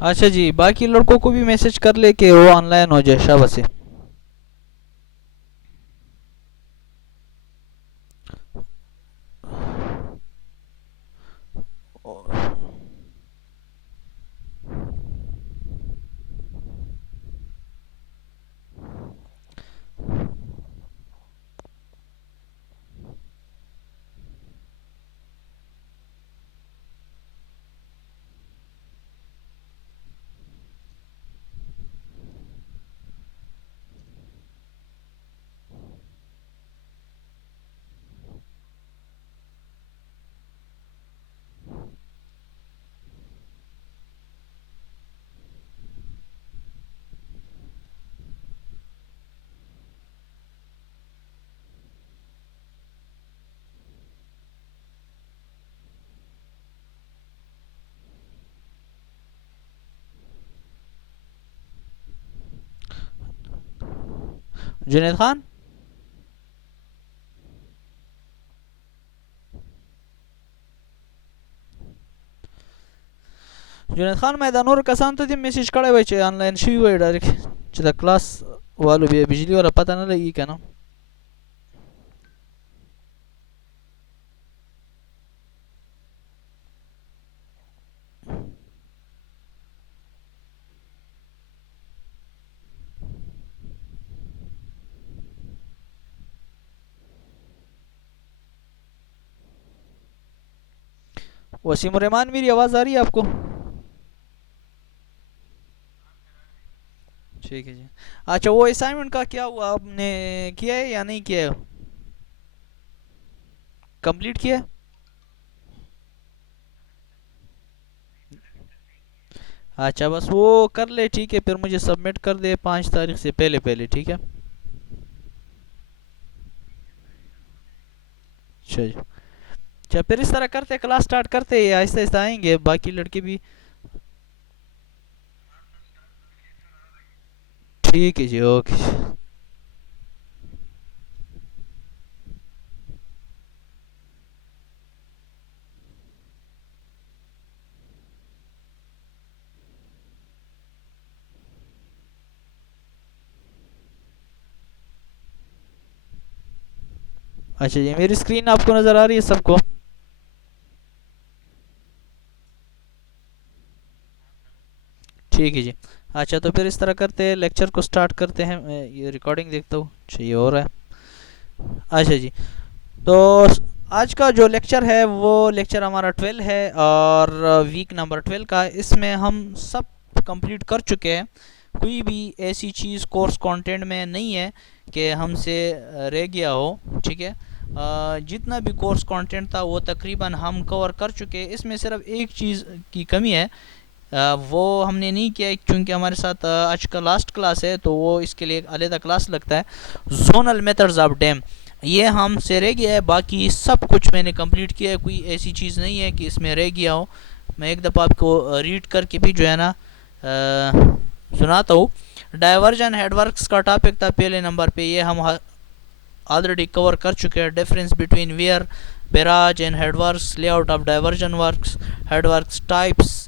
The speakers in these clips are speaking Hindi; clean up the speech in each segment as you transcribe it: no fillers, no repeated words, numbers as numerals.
अच्छा जी, बाकी लड़कों को भी मैसेज कर ले कि वो ऑनलाइन हो जाए, शाबाश है। जुनेद खान, जुनेद खान मैदान और कसान तो मैसेज कड़े हुए ऑनलाइन शुरू हुए डायरेक्ट चला क्लास वालों भी बिजली वाला पता ना लगी क्या ना। वसीम रहमान, मेरी आवाज़ आ रही है आपको? ठीक है जी। अच्छा, वो असाइनमेंट का क्या हुआ, आपने किया है या नहीं किया है? कंप्लीट किया है? अच्छा, बस वो कर ले, ठीक है, फिर मुझे सबमिट कर दे 5 तारीख से पहले पहले, ठीक है। अच्छा जी। अच्छा, फिर इस तरह करते क्लास स्टार्ट करते हैं, आहिस्ता आहिस्ता आएंगे बाकी लड़के भी। ठीक है जी, ओके। अच्छा जी, मेरी स्क्रीन आपको नज़र आ रही है सबको? ठीक है जी। अच्छा, तो फिर इस तरह करते हैं, लेक्चर को स्टार्ट करते हैं। मैं ये रिकॉर्डिंग देखता हूँ, अच्छा ये हो रहा है। अच्छा जी। तो आज का जो लेक्चर है वो लेक्चर हमारा 12 है, और वीक नंबर 12 का। इसमें हम सब कंप्लीट कर चुके हैं। कोई भी ऐसी चीज़ कोर्स कंटेंट में नहीं है कि हमसे रह गया हो, ठीक है। जितना भी कोर्स कंटेंट था वो तकरीबन हम कवर कर चुके हैं। इसमें सिर्फ एक चीज़ की कमी है, वो हमने नहीं किया क्योंकि हमारे साथ आज का लास्ट क्लास है, तो वो इसके लिए एक अलग क्लास लगता है। जोनल मेथड्स ऑफ डैम, ये हमसे रह गया है। बाकी सब कुछ मैंने कंप्लीट किया है, कोई ऐसी चीज़ नहीं है कि इसमें रह गया हो। मैं एक दफ़ा आपको रीड करके भी जो है ना सुनाता हूँ। डाइवर्जन हेडवर्क्स का टॉपिक था पहले नंबर पे, ये हम ऑलरेडी कवर कर चुके हैं। Difference between weir, barrage and headworks, layout of diversion works, headworks types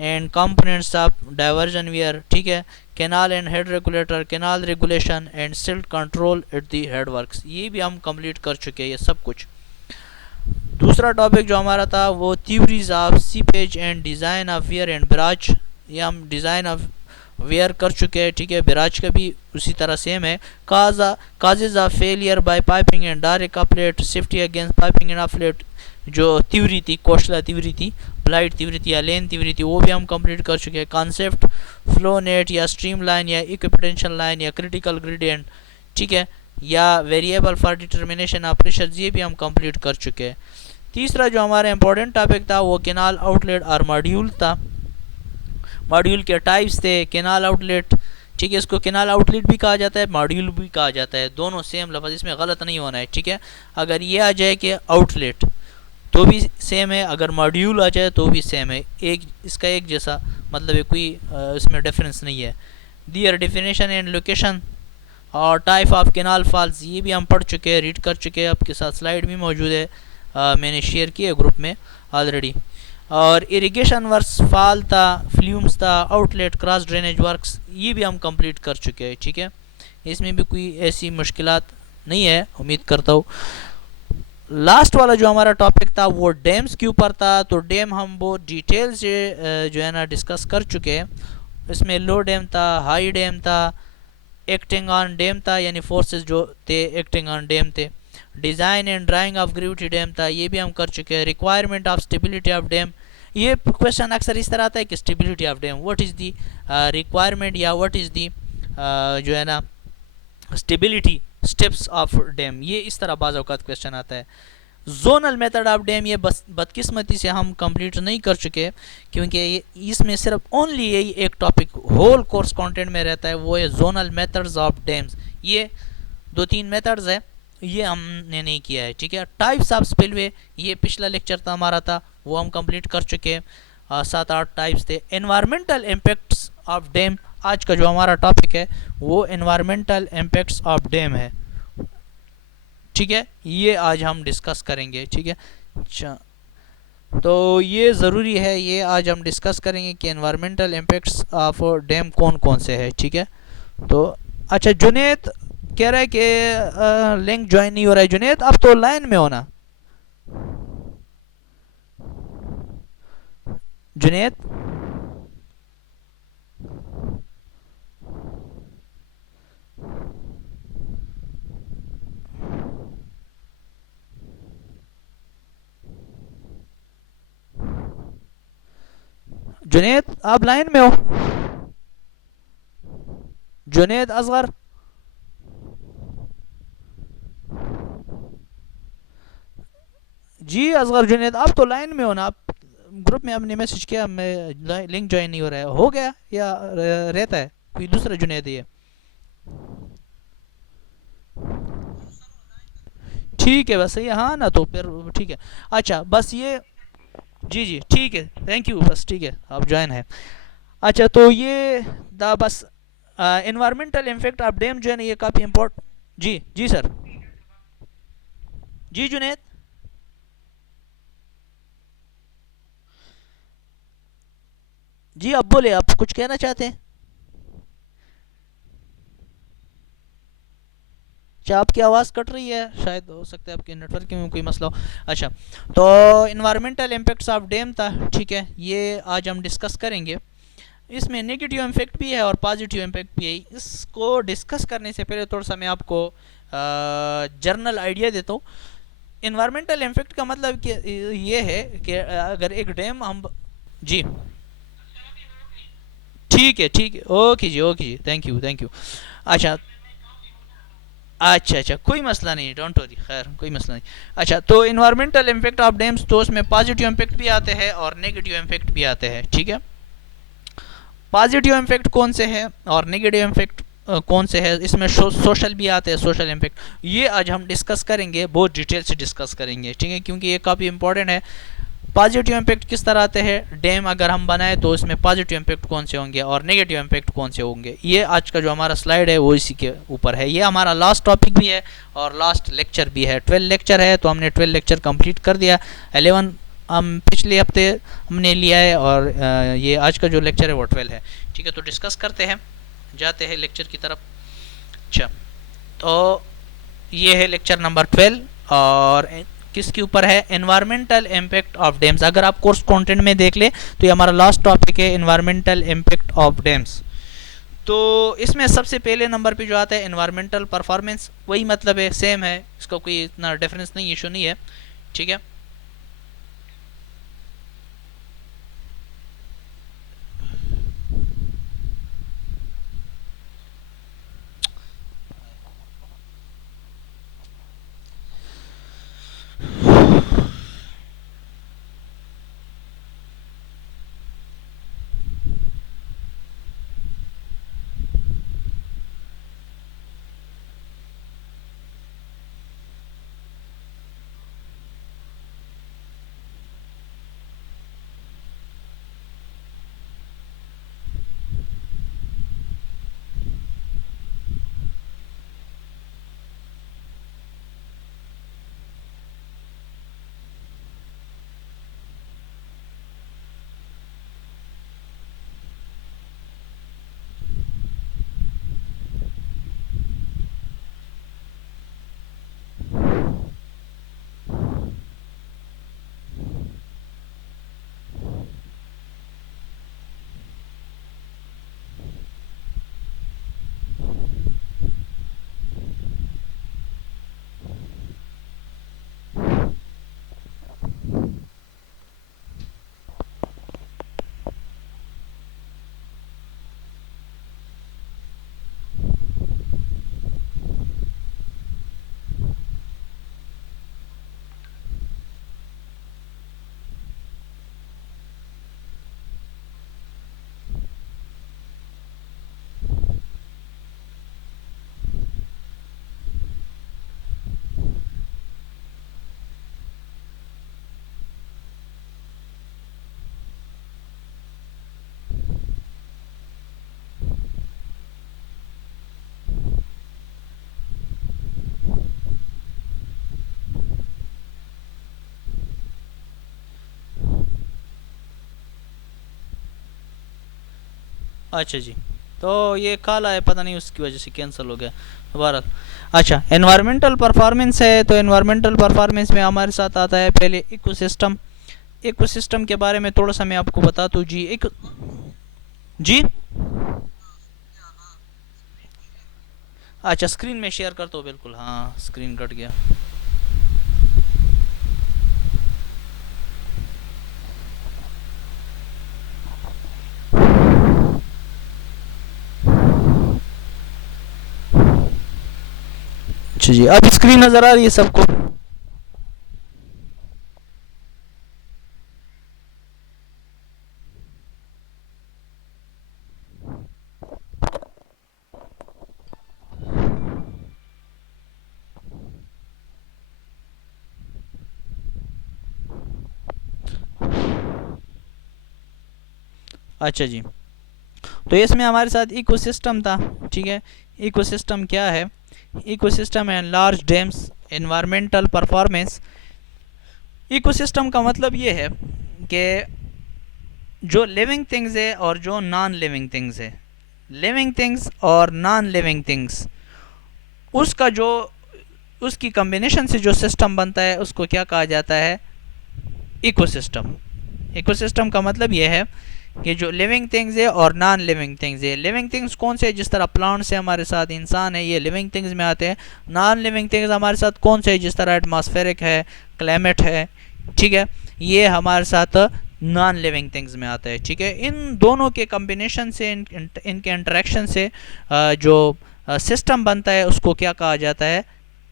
and components of diversion weir, ठीक है। Canal and head regulator, canal regulation and silt control at the head works, ये भी हम कंप्लीट कर चुके हैं ये सब कुछ। दूसरा टॉपिक जो हमारा था वो theories of seepage and design of weir and barrage, ये हम डिज़ाइन ऑफ वेयर कर चुके हैं, ठीक है। बैराज का भी उसी तरह सेम है। Causes of failure by piping and direct uplift, safety against piping and uplift, जो थ्योरी थी, कोशला थ्योरी थी, ब्लाइट थ्योरी थी या लेन थ्योरी थी, वो भी हम कंप्लीट कर चुके हैं। कॉन्सेप्ट फ्लो नेट या स्ट्रीम लाइन या इक्विपोटेंशियल लाइन या क्रिटिकल ग्रेडियंट, ठीक है, या variable for determination of pressure, ये भी हम कंप्लीट कर चुके हैं। तीसरा जो हमारा इंपॉर्टेंट टॉपिक था वो कैनाल आउटलेट और मॉड्यूल था। मॉड्यूल के टाइप्स थे, कैनाल आउटलेट, ठीक है, इसको कैनाल आउटलेट भी कहा जाता है, मॉड्यूल भी कहा जाता है, दोनों सेम लफ्ज़, इसमें गलत नहीं होना है, ठीक है। अगर ये आ जाए कि आउटलेट तो भी सेम है, अगर मॉड्यूल आ जाए तो भी सेम है, एक इसका एक जैसा मतलब है, कोई इसमें डिफरेंस नहीं है। दियर डेफिनेशन एंड लोकेशन और टाइप ऑफ कैनाल फॉल्स, ये भी हम पढ़ चुके हैं, रीड कर चुके हैं, आपके साथ स्लाइड भी मौजूद है, मैंने शेयर किया ग्रुप में ऑलरेडी। और इरिगेशन वर्क्स, फाल था, फ्लूम्स था, आउटलेट, क्रॉस ड्रेनेज वर्क्स, ये भी हम कंप्लीट कर चुके हैं। ठीक है, इसमें भी कोई ऐसी मुश्किलात नहीं है, उम्मीद करता हूँ। लास्ट वाला जो हमारा टॉपिक था वो डैम्स के ऊपर था। तो डैम हम बहुत डिटेल से जो है ना डिस्कस कर चुके हैं। इसमें लो डैम था, हाई डैम था, एक्टिंग ऑन डैम था, यानी फोर्सेस जो थे एक्टिंग ऑन डैम थे। Design and drying of gravity dam था, ये भी हम कर चुके हैं। Requirement of stability of dam, ये क्वेश्चन अक्सर इस तरह आता है कि stability of dam, what is the requirement या व्हाट इज़ दी जो है ना स्टेबिलिटी स्टेप्स ऑफ डैम, ये इस तरह बाज़ औक़ात क्वेश्चन आता है। जोनल मेथड ऑफ डैम, ये बस बदकिस्मती से हम कंप्लीट नहीं कर चुके, क्योंकि इसमें सिर्फ ओनली यही एक टॉपिक होल कोर्स कंटेंट में रहता है, वो है जोनल मेथड्स ऑफ डैम्स। ये 2-3 मेथड्स है, ये हमने नहीं किया है। ठीक है, टाइप्स ऑफ स्पिलवे, ये पिछला लेक्चर था हमारा था, वो हम कंप्लीट कर चुके हैं। 7-8 टाइप्स थे। एनवायरमेंटल इम्पैक्ट्स ऑफ डैम, आज का जो हमारा टॉपिक है वो एनवायरमेंटल इम्पैक्ट्स ऑफ डैम है। ठीक है, ये आज हम डिस्कस करेंगे। ठीक है, अच्छा, तो ये ज़रूरी है, ये आज हम डिस्कस करेंगे कि एनवायरमेंटल इम्पैक्ट्स ऑफ डैम कौन कौन से है। ठीक है, तो अच्छा, जुनेद कह रहा है कि लिंक ज्वाइन नहीं हो रहा है। जुनेद, अब तो लाइन में होना। जुनेद, जुनेद आप लाइन में हो? जुनेद असगर, जी असगर जुनेद, आप तो लाइन में हो ना? आप ग्रुप में आपने मैसेज किया, मैं लिंक ज्वाइन नहीं हो रहा है, हो गया या रहता है कोई दूसरा जुनेद? ये ठीक है, बस ये, हाँ ना, तो फिर ठीक है। अच्छा, बस ये, जी जी ठीक है, थैंक यू, बस ठीक है, आप ज्वाइन है। अच्छा, तो ये दा बस इन्वायरमेंटल इम्पैक्ट ऑफ डैम जो है ना, ये काफ़ी इम्पोर्ट, जी जी सर, जी जुनेद, जी आप बोले, आप कुछ कहना चाहते हैं? अच्छा, आपकी आवाज़ कट रही है, शायद हो सकता है आपके नेटवर्क में कोई मसला हो। अच्छा, तो इन्वायरमेंटल इम्पैक्ट्स ऑफ डैम था। ठीक है, ये आज हम डिस्कस करेंगे। इसमें नेगेटिव इम्पैक्ट भी है और पॉजिटिव इम्पैक्ट भी है। इसको डिस्कस करने से पहले थोड़ा सा मैं आपको जर्नल आइडिया देता हूँ। इन्वायरमेंटल इम्पैक्ट का मतलब कि ये है कि अगर एक डैम हम, जी ठीक है, ठीक है, ओके जी, थैंक यू, थैंक यू। अच्छा, अच्छा, अच्छा, कोई मसला नहीं, डोंट वरी, खैर कोई मसला नहीं। अच्छा, तो इन्वायरमेंटल इम्पैक्ट ऑफ डैम्स, तो उसमें पॉजिटिव इम्पैक्ट भी आते हैं और नेगेटिव इम्पैक्ट भी आते हैं। ठीक है, पॉजिटिव इम्पैक्ट कौन से है और नेगेटिव इम्पैक्ट कौन से है, इसमें सोशल भी आते हैं, सोशल इम्पैक्ट, ये आज हम डिस्कस करेंगे, बहुत डिटेल से डिस्कस करेंगे। ठीक है, क्योंकि ये काफ़ी इंपॉर्टेंट है। पॉजिटिव इम्पैक्ट किस तरह आते हैं, डैम अगर हम बनाए तो इसमें पॉजिटिव इम्पैक्ट कौन से होंगे और नेगेटिव इम्पैक्ट कौन से होंगे, ये आज का जो हमारा स्लाइड है वो इसी के ऊपर है। ये हमारा लास्ट टॉपिक भी है और लास्ट लेक्चर भी है। 12 लेक्चर है, तो हमने 12 लेक्चर कंप्लीट कर दिया। 11 हम पिछले हफ्ते हमने लिया है और ये आज का जो लेक्चर है वो 12 है। ठीक है, तो डिस्कस करते हैं, जाते हैं लेक्चर की तरफ। अच्छा, तो ये है लेक्चर नंबर 12 और किसके ऊपर है, एनवायरमेंटल इम्पैक्ट ऑफ डैम्स। अगर आप कोर्स कंटेंट में देख ले तो ये हमारा लास्ट टॉपिक है, एनवायरमेंटल इम्पैक्ट ऑफ डैम्स। तो इसमें सबसे पहले नंबर पे जो आता है एनवायरमेंटल परफॉर्मेंस, वही मतलब है, सेम है, इसका कोई इतना डिफरेंस नहीं, इशू नहीं है। ठीक है, अच्छा जी, तो ये काला है, पता नहीं उसकी वजह से कैंसिल हो गया दोबारा। अच्छा, एनवायरमेंटल परफॉर्मेंस है, तो एनवायरमेंटल परफॉर्मेंस में हमारे साथ आता है पहले इकोसिस्टम। इकोसिस्टम के बारे में थोड़ा सा मैं आपको बता दूँ जी। एक जी, अच्छा स्क्रीन में शेयर करता हूँ, बिल्कुल, हाँ स्क्रीन कट गया। अच्छा जी, अब स्क्रीन नज़र आ रही है सबको? अच्छा जी, तो इसमें हमारे साथ इकोसिस्टम था, ठीक है। इकोसिस्टम क्या है? Ecosystem and large dams, environmental performance. Ecosystem का मतलब ये है कि जो लिविंग थिंग्स है और जो नॉन लिविंग थिंग्स है, लिविंग थिंग्स और नॉन लिविंग थिंग्स, उसका जो उसकी कम्बिनेशन से जो सिस्टम बनता है उसको क्या कहा जाता है? इकोसिस्टम। इकोसिस्टम का मतलब ये है कि जो लिविंग थिंग्स है और नॉन लिविंग थिंग्स है। लिविंग थिंग्स कौन से? जिस तरह प्लांट्स है हमारे साथ, इंसान है, ये लिविंग थिंग्स में आते हैं। नॉन लिविंग थिंग्स हमारे साथ कौन से? जिस तरह एटमॉस्फेरिक है, क्लाइमेट है, ठीक है, ये हमारे साथ नॉन लिविंग थिंग्स में आता है, ठीक है। इन दोनों के कम्बिनेशन से, इनके इंटरेक्शन से जो सिस्टम बनता है उसको क्या कहा जाता है?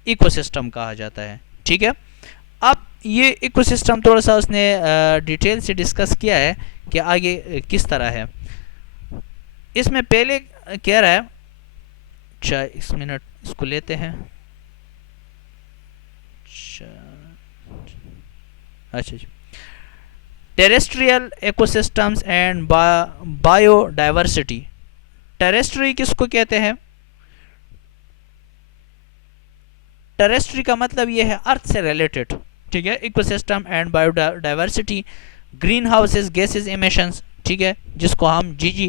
इकोसिस्टम कहा जाता है, ठीक है। अब ये इकोसिस्टम थोड़ा सा उसने डिटेल से डिस्कस किया है कि आगे किस तरह है। इसमें पहले कह रहा है, अच्छा इस मिनट इसको लेते हैं। अच्छा जी, टेरेस्ट्रियल इकोसिस्टम्स एंड बायोडाइवर्सिटी। टेरेस्ट्री किसको कहते हैं? टेरेस्ट्री का मतलब ये है अर्थ से रिलेटेड, ठीक है। Ecosystem and biodiversity, green houses gases emissions, ठीक है, जिसको हम जीजी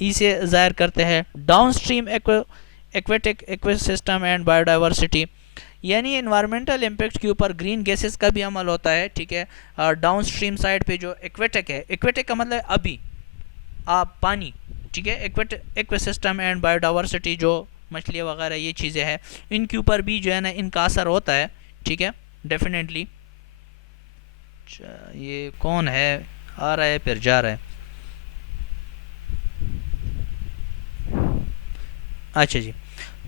ई से जाहिर करते हैं। Down stream aquatic ecosystem and biodiversity, यानी इन्वायरमेंटल इम्पैक्ट के ऊपर ग्रीन गैसेस का भी अमल होता है, ठीक है। डाउन स्ट्रीम साइड पे जो एक्वेटिक है, एक्वेटिक का मतलब अभी आप पानी, ठीक है। इकोसिस्टम एंड बायोडाइवर्सिटी, जो मछलियाँ वगैरह ये चीज़ें हैं, इनके ऊपर भी जो है ना इनका असर होता है, ठीक है, डेफिनेटली। ये कौन है? आ रहा है फिर जा रहा है। अच्छा जी,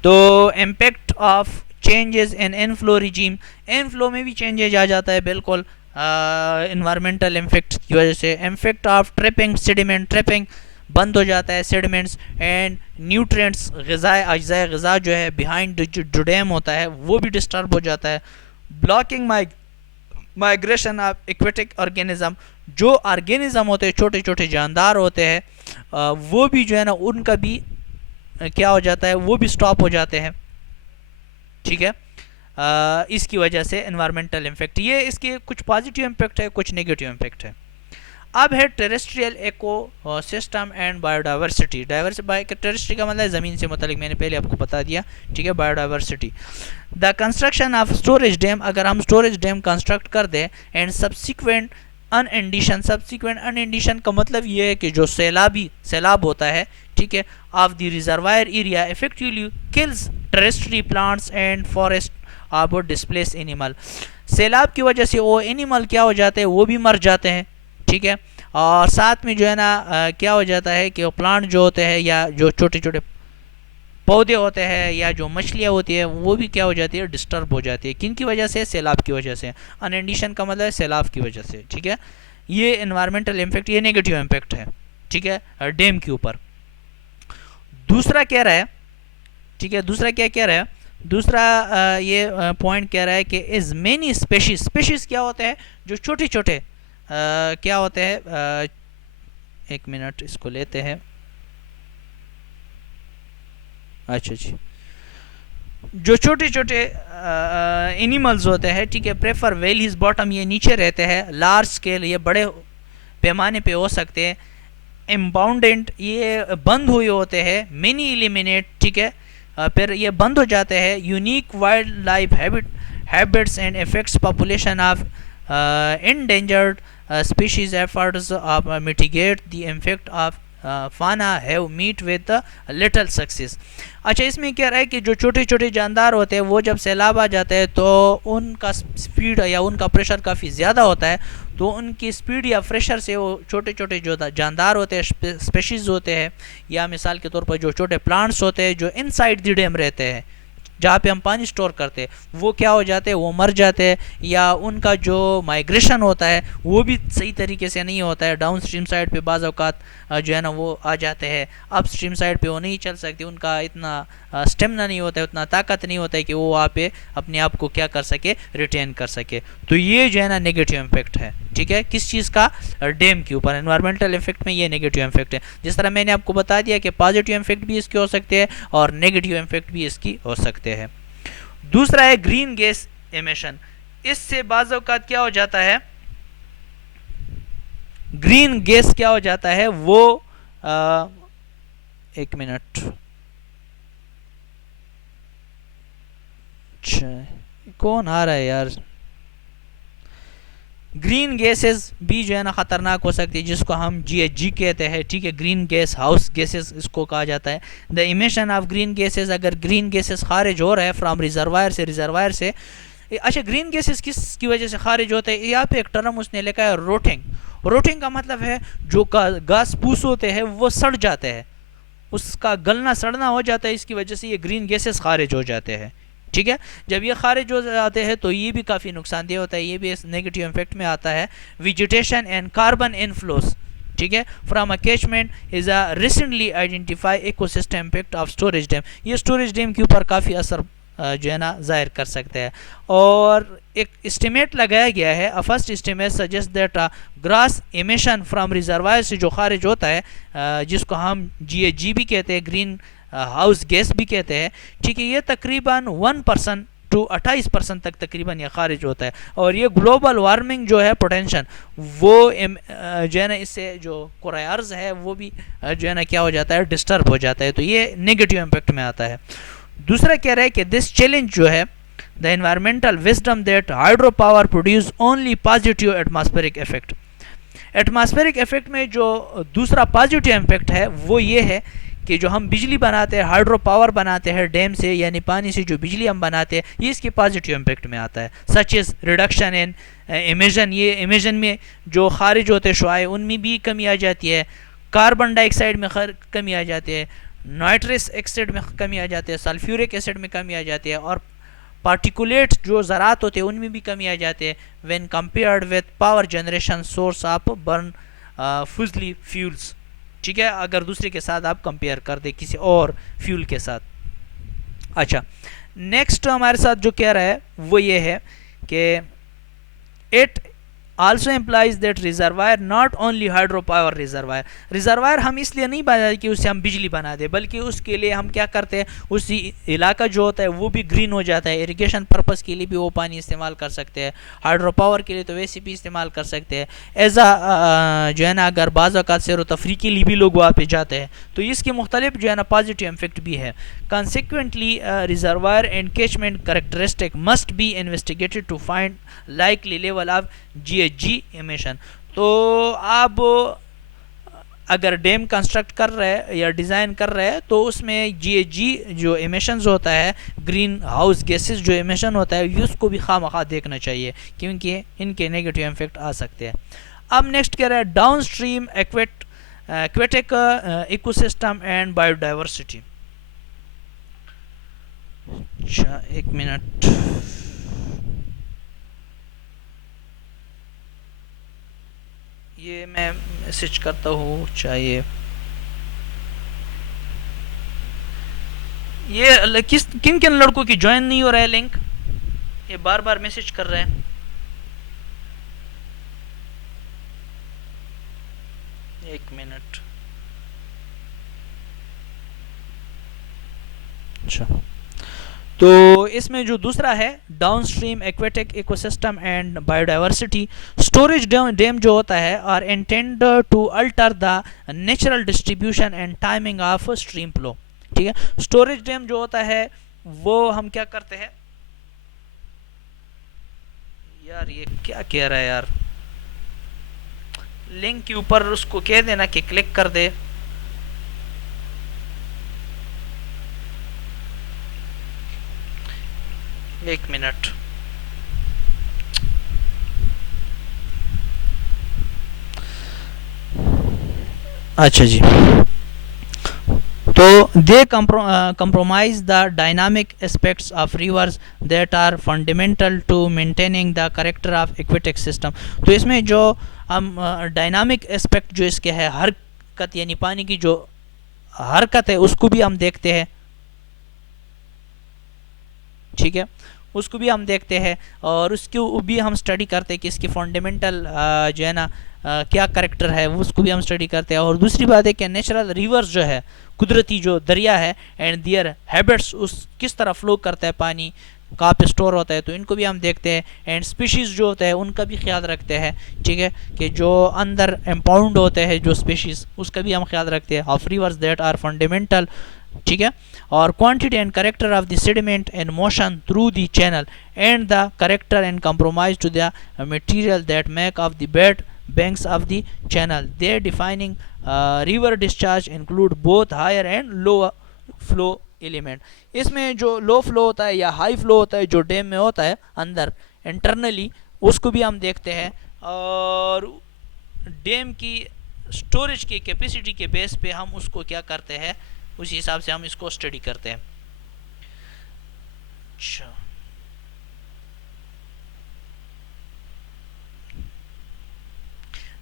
तो impact of changes in inflow regime, inflow में भी चेंजेज आ जाता है, बिल्कुल, इन्वायरमेंटल इम्फेक्ट की वजह से। Impact of tripping sediment, tripping बंद हो जाता है, सेडिमेंट्स एंड न्यूट्रिएंट्स, ग़िज़ाए अज्ज़ाए ग़िज़ा जो है बिहाइंड जो डैम होता है वो भी डिस्टर्ब हो जाता है। Blocking migration of aquatic organism, जो ऑर्गेनिज्म होते हैं, छोटे छोटे जानदार होते हैं, वो भी जो है ना उनका भी क्या हो जाता है? वो भी स्टॉप हो जाते हैं, ठीक है। इसकी वजह से एनवायरमेंटल इम्पैक्ट, ये इसके कुछ पॉजिटिव इम्पैक्ट है, कुछ नेगेटिव इम्पैक्ट है। अब है terrestrial ecosystem and biodiversity. Terrestrial का मतलब ज़मीन से मुतलिक, मैंने पहले आपको बता दिया, ठीक है। Biodiversity, the construction of storage dam, अगर हम स्टोरेज डैम कंस्ट्रक्ट कर दें, एंड सब्सिक्वेंट अनएंडिशन, सब्सिक्वेंट अनएंडिशन का मतलब ये है कि जो सैलाब होता है, ठीक है, of the reservoir area effectively kills terrestrial plants and forest और डिस्प्लेस एनिमल। सैलाब की वजह से वो एनिमल क्या हो जाते हैं? वो भी मर जाते हैं, ठीक है। और साथ में जो है ना क्या हो जाता है कि प्लांट जो होते हैं या जो छोटे छोटे पौधे होते हैं या जो मछलियाँ होती है वो भी क्या हो जाती है? डिस्टर्ब हो जाती है। किन की वजह से? सैलाब की वजह से। अनएंडिशन का मतलब है सैलाब की वजह से, ठीक है। ये एनवायरमेंटल इम्पैक्ट, ये नेगेटिव इम्पैक्ट है, ठीक है, डैम के ऊपर। दूसरा कह रहा है, ठीक है, दूसरा क्या कह रहा है? दूसरा ये पॉइंट कह रहा है कि इज मेनी स्पेशीज, स्पेशीज क्या होते हैं? जो छोटे छोटे क्या होते हैं? एक मिनट इसको लेते हैं। अच्छा जी, जो छोटे छोटे एनिमल्स होते हैं, ठीक है, प्रेफर वैलीज बॉटम, ये नीचे रहते हैं। लार्ज स्केल, ये बड़े पैमाने पे हो सकते हैं। इम्बाउंडेंट, ये बंद हुए होते हैं, मिनी एलिमिनेट, ठीक है, फिर ये बंद हो जाते हैं, unique wild life habits and effects population of endangered species efforts of mitigate the impact of fauna have meet with little success। अच्छा, इसमें क्या रहा है कि जो छोटे छोटे जानदार होते हैं वो जब सैलाब आ जाते हैं तो उनका स्पीड या उनका प्रेशर काफ़ी ज़्यादा होता है, तो उनकी स्पीड या प्रेशर से वो छोटे छोटे जो जानदार होते हैं, स्पेशीज़ होते हैं, या मिसाल के तौर पर जो छोटे प्लांट्स होते हैं जो इनसाइड द डैम रहते हैं, जहाँ पे हम पानी स्टोर करते हैं, वो क्या हो जाते हैं, वो मर जाते हैं, या उनका जो माइग्रेशन होता है वो भी सही तरीके से नहीं होता है। डाउन स्ट्रीम साइड पे बाज़ औक़ात जो है ना वो आ जाते हैं, अप स्ट्रीम साइड पे वो नहीं चल सकते, उनका इतना स्टेमिना नहीं होता है, उतना ताकत नहीं होता है कि वो वहाँ पे अपने आप को क्या कर सके, रिटेन कर सके। तो ये जो है ना नेगेटिव इम्पैक्ट है, ठीक है, किस चीज़ का, डैम के ऊपर। एनवायरमेंटल इफेक्ट में ये नेगेटिव इम्पैक्ट है। जिस तरह मैंने आपको बता दिया कि पॉजिटिव इम्पैक्ट भी इसके हो सकते हैं और नेगेटिव इम्पैक्ट भी इसकी हो सकते हैं। दूसरा है ग्रीन गैस एमिशन। इससे बाज़ औक़ात क्या हो जाता है, ग्रीन गैस क्या हो जाता है वो एक मिनट, कौन आ रहा है यार। ग्रीन गैसेस भी जो है ना ख़तरनाक हो सकती है, जिसको हम GHG कहते हैं, ठीक है, ग्रीन गैस हाउस गैसेस इसको कहा जाता है। The emission of green gases, अगर ग्रीन गैसेस खारिज हो रहा है फ्राम रिजर्वायर से। अच्छा, ग्रीन गैसेस किस की वजह से खारिज होते हैं, यहाँ पे एक टर्म उसने लिखा है रोटिंग। रोटिंग का मतलब है जो घास फूस होते हैं वो सड़ जाते हैं, उसका गलना सड़ना हो जाता है, इसकी वजह से ये ग्रीन गैसेस खारिज हो जाते हैं, ठीक है। जब ये खारिज हो जाते हैं तो ये भी काफ़ी नुकसानदेह होता है, ये भी इस नेगेटिव इफेक्ट में आता है। वेजिटेशन एंड कार्बन इनफ्लोस, ठीक है, from a catchment is a recently identify ecosystem impact of storage dam. ये स्टोरेज डैम के ऊपर काफ़ी असर जो है ना जाहिर कर सकते हैं। और एक एस्टिमेट लगाया गया है, first estimate suggest that grass emission from reservoir से जो खारिज होता है, जिसको हम GHG भी कहते हैं, ग्रीन हाउस गैस भी कहते हैं, ठीक है, ये तकरीबन 1% टू 28% तक तकरीबन ये खारिज होता है। और ये ग्लोबल वार्मिंग जो है पोटेंशियल वो जो है ना इससे जो कोरायार्स है वो भी जो है ना क्या हो जाता है, डिस्टर्ब हो जाता है, तो ये नेगेटिव इम्पैक्ट में आता है। दूसरा कह रहा है कि दिस चैलेंज जो है the environmental wisdom that hydro power produce only positive atmospheric effect. Atmospheric effect में जो दूसरा पॉजिटिव इम्पैक्ट है वो ये है कि जो हम बिजली बनाते हैं, हाइड्रो पावर बनाते हैं डैम से, यानी पानी से जो बिजली हम बनाते हैं, ये इसके पॉजिटिव इम्पैक्ट में आता है। Such is reduction in emission, ये एमिशन में जो खारिज होते हैं शुआए उनमें भी कमी आ जाती है, कार्बन डाइऑक्साइड में कमी आ जाती है, नाइट्रस ऑक्साइड में कमी आ जाती है, सल्फ्यूरिक एसिड में कमी आ जाती है, और पार्टिकुलेट जो ज़रात होते हैं उनमें भी कमी आ जाती है when compared with power generation source of burn fossil fuels, ठीक है, अगर दूसरे के साथ आप कंपेयर कर दे किसी और फ्यूल के साथ। अच्छा, नेक्स्ट हमारे साथ जो कह रहा है वो ये है कि it also employs that reservoir not only hydro power reservoir हम इसलिए नहीं बनाते कि उससे हम बिजली बना दें, बल्कि उसके लिए हम क्या करते हैं, उसी इलाका जो होता है वो भी ग्रीन हो जाता है, इरिगेशन पर्पस के लिए भी वो पानी इस्तेमाल कर सकते हैं, हाइड्रो पावर के लिए तो वैसे भी इस्तेमाल कर सकते हैं। एज जो है ना अगर बाज़ औक़ात सैर व तफरी के लिए भी लोग वहाँ पे जाते हैं तो इसके मुख्तलिफ जो है ना पॉजिटिव इम्फेक्ट भी है। Consequently reservoir and catchment characteristic must be investigated to find likely level of GHG emission. तो आप अगर डैम कंस्ट्रक्ट कर रहे हैं या डिज़ाइन कर रहे हैं तो उसमें GHG जो एमिशंस होता है, ग्रीन हाउस गैसेस जो एमिशन होता है, उसको भी खामखा देखना चाहिए क्योंकि इनके नेगेटिव इम्फेक्ट आ सकते हैं। अब नेक्स्ट कह रहा है down stream aquatic ecosystem and biodiversity. अच्छा, एक मिनट, ये मैं मैसेज करता हूँ, चाहिए ये किन किन लड़कों की ज्वाइन नहीं हो रहा है लिंक, ये बार बार मैसेज कर रहे हैं। एक मिनट, अच्छा, तो इसमें जो दूसरा है downstream aquatic ecosystem and biodiversity, storage dam जो होता है are intend to alter the natural distribution and timing of stream flow. ठीक है, स्टोरेज डैम जो होता है वो हम क्या करते हैं, यार ये क्या कह रहा है यार, लिंक के ऊपर उसको कह देना कि क्लिक कर दे। एक मिनट, अच्छा जी। तो दे compromise the dynamic aspects of rivers that are fundamental to maintaining the character of aquatic system। तो इसमें जो हम डायनामिक एस्पेक्ट जो इसके है, हरकत यानी पानी की जो हरकत है उसको भी हम देखते हैं। ठीक है, उसको भी हम देखते हैं और उसको भी हम स्टडी करते हैं कि इसकी फंडामेंटल जो है ना क्या करेक्टर है, उसको भी हम स्टडी करते हैं। और दूसरी बात है कि नेचुरल रिवर्स जो है, कुदरती जो दरिया है, एंड दियर हैबिट्स, उस किस तरह फ्लो करता है पानी, कहाँ पे स्टोर होता है, तो इनको भी हम देखते हैं। एंड स्पीशीज़ जो होता है उनका भी ख्याल रखते हैं। ठीक है, कि जो अंदर एम्पाउंड होते हैं जो स्पीशीज़, उसका भी हम ख्याल रखते हैं। Of rivers that are fundamental. ठीक है, और quantity and character of the sediment and motion through the channel and the character and compromise to the material that make of the bed banks of the channel। Their defining river discharge include both higher and lower flow element। इसमें जो लो फ्लो होता है या हाई फ्लो होता है जो डैम में होता है अंदर इंटरनली, उसको भी हम देखते हैं। और डैम की स्टोरेज की कैपेसिटी के बेस पे हम उसको क्या करते हैं, उसी हिसाब से हम इसको स्टडी करते हैं। अच्छा,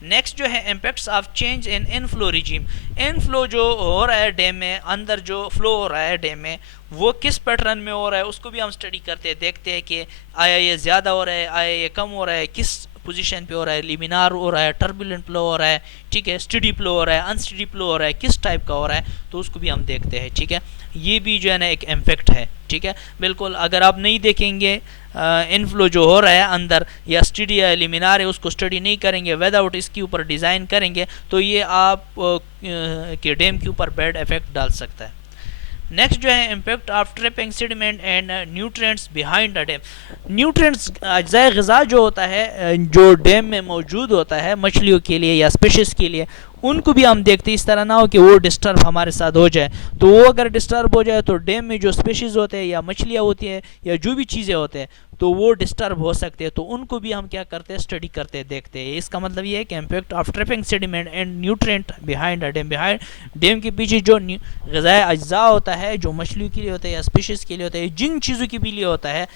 नेक्स्ट जो है impacts of change in inflow regime. Inflow जो हो रहा है डैम में, अंदर जो फ्लो हो रहा है डैम में, वो किस पैटर्न में हो रहा है उसको भी हम स्टडी करते हैं। देखते हैं कि आया ये ज़्यादा हो रहा है, आया ये कम हो रहा है, किस पोजीशन पे हो रहा है, लिमिनार हो रहा है, टर्बुलेंट फ्लो हो रहा है, ठीक है, स्टडी फ्लो हो रहा है, अनस्टडी फ्लो हो रहा है, किस टाइप का हो रहा है, तो उसको भी हम देखते हैं। ठीक है, ये भी जो है ना एक इम्पैक्ट है। ठीक है, बिल्कुल अगर आप नहीं देखेंगे इनफ्लो जो हो रहा है अंदर, या स्टडी या लिमिनार है, उसको स्टडी नहीं करेंगे, विदाउट इसके ऊपर डिज़ाइन करेंगे, तो ये आप के डैम के ऊपर बैड इफेक्ट डाल सकता है। नेक्स्ट जो है impact of trapping sediment and nutrients behind the dam. Nutrients अज्जाए ग़िज़ा जो होता है जो डैम में मौजूद होता है मछलियों के लिए या स्पीशीज़ के लिए, उनको भी हम देखते हैं। इस तरह ना हो कि वो डिस्टर्ब हमारे साथ हो जाए, तो वो अगर डिस्टर्ब हो जाए तो डैम में जो स्पीशीज़ होते हैं या मछलियाँ होती हैं या जो भी चीज़ें होते हैं तो वो डिस्टर्ब हो सकते हैं, तो उनको भी हम क्या करते हैं, स्टडी करते हैं, देखते हैं। इसका मतलब ये है कि impact of trapping sediment and nutrient behind a dam. Behind dam के पीछे जो ग़िज़ाई अज्जा होता है जो मछलियों के लिए होता है या स्पीशीज़ के लिए होता है, जिन चीज़ों के भी लिए होता है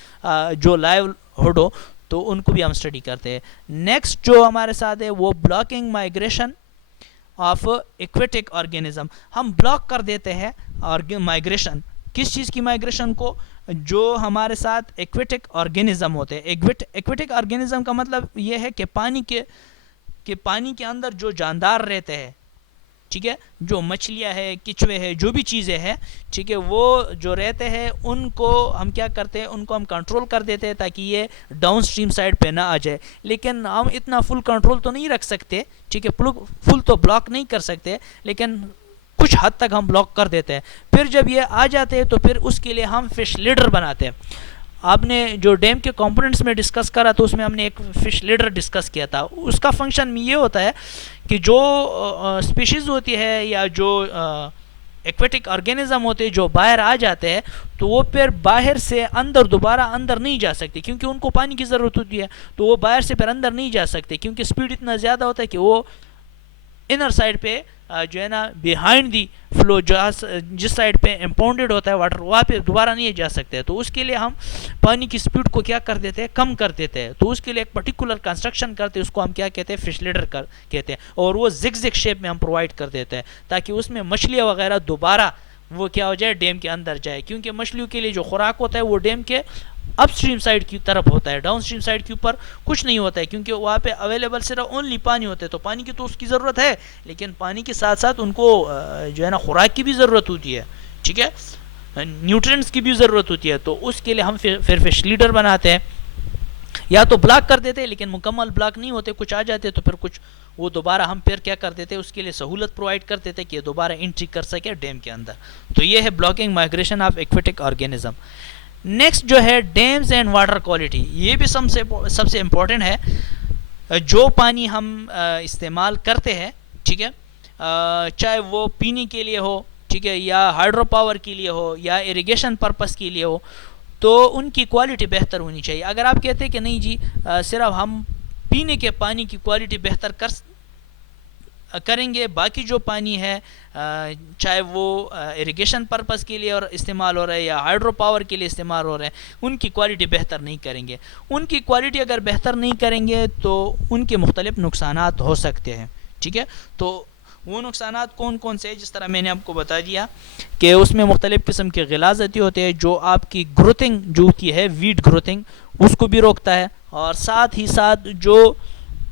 जो लाइवहुड हो, तो उनको भी हम स्टडी करते हैं। नेक्स्ट जो हमारे साथ है वो blocking migration of aquatic organism. हम ब्लॉक कर देते हैं और माइग्रेशन, किस चीज़ की माइग्रेशन को, जो हमारे साथ एक्वेटिक ऑर्गेनिज्म होते हैं। एक्वेटिक ऑर्गेनिज्म का मतलब ये है कि पानी के अंदर जो जानदार रहते हैं, ठीक है, जो मछलियाँ है, किचवे है, जो भी चीज़ें हैं, ठीक है, वो जो रहते हैं उनको हम क्या करते हैं, उनको हम कंट्रोल कर देते हैं ताकि ये डाउन स्ट्रीम साइड पे ना आ जाए। लेकिन हम इतना फुल कंट्रोल तो नहीं रख सकते, ठीक है, फुल तो ब्लॉक नहीं कर सकते, लेकिन कुछ हद तक हम ब्लॉक कर देते हैं। फिर जब ये आ जाते हैं तो फिर उसके लिए हम फिश लीडर बनाते हैं। आपने जो डैम के कंपोनेंट्स में डिस्कस करा तो उसमें हमने एक फिश लीडर डिस्कस किया था। उसका फंक्शन ये होता है कि जो स्पीशीज़ होती है या जो एक्वेटिक ऑर्गेनिज्म होते हैं जो बाहर आ जाते हैं, तो वो फिर बाहर से अंदर दोबारा अंदर नहीं जा सकते क्योंकि उनको पानी की ज़रूरत होती है। तो वो बाहर से फिर अंदर नहीं जा सकते क्योंकि स्पीड इतना ज़्यादा होता है कि वो इनर साइड पे जो है ना बिहाइंड दी फ्लो, जिस साइड पे इम्पाउंडेड होता है वाटर, वहाँ पे दोबारा नहीं जा सकते। तो उसके लिए हम पानी की स्पीड को क्या कर देते हैं, कम कर देते हैं। तो उसके लिए एक पर्टिकुलर कंस्ट्रक्शन करते हैं, उसको हम क्या कहते हैं, फिश लीडर कहते हैं। और वो जिग शेप में हम प्रोवाइड कर देते हैं ताकि उसमें मछलियाँ वगैरह दोबारा वो क्या हो जाए, डैम के अंदर जाए। क्योंकि मछलियों के लिए जो खुराक होता है वो डैम के अपस्ट्रीम साइड की तरफ होता है, डाउन स्ट्रीम साइड के ऊपर कुछ नहीं होता है क्योंकि वहाँ पे अवेलेबल सिर्फ ओनली पानी होता है। तो पानी की तो उसकी ज़रूरत है, लेकिन पानी के साथ साथ उनको जो है ना खुराक की भी ज़रूरत होती है। ठीक है, न्यूट्रिएंट्स की भी ज़रूरत होती है, तो उसके लिए हम फिर फिश लीडर बनाते हैं, या तो ब्लॉक कर देते हैं लेकिन मुकम्मल ब्लॉक नहीं होते, कुछ आ जाते तो फिर कुछ वो दोबारा हम फिर क्या कर देते हैं, उसके लिए सहूलत प्रोवाइड कर देते कि दोबारा एंट्री कर सके डैम के अंदर। तो ये है blocking migration of aquatic organism. Next जो है डैम्स एंड वाटर क्वालिटी, ये भी सबसे इम्पोर्टेंट है। जो पानी हम इस्तेमाल करते हैं, ठीक है, चाहे वो पीने के लिए हो, ठीक है, या हाइड्रो पावर के लिए हो, या इरिगेशन पर्पस के लिए हो, तो उनकी क्वालिटी बेहतर होनी चाहिए। अगर आप कहते हैं कि नहीं जी सिर्फ हम पीने के पानी की क्वालिटी बेहतर करेंगे, बाकी जो पानी है चाहे वो इरिगेशन पर्पस के लिए और इस्तेमाल हो रहा है या हाइड्रो पावर के लिए इस्तेमाल हो रहा है, उनकी क्वालिटी बेहतर नहीं करेंगे। उनकी क्वालिटी अगर बेहतर नहीं करेंगे तो उनके मुख्तलिफ नुकसानात हो सकते हैं, ठीक है। तो वो नुकसानात कौन कौन से हैं, जिस तरह मैंने आपको बता दिया कि उसमें मुख्तलिफ़ किस्म के गिलाज़ती होते हैं, जो आपकी ग्रोथिंग जो होती है, वीट ग्रोथिंग, उसको भी रोकता है, और साथ ही साथ जो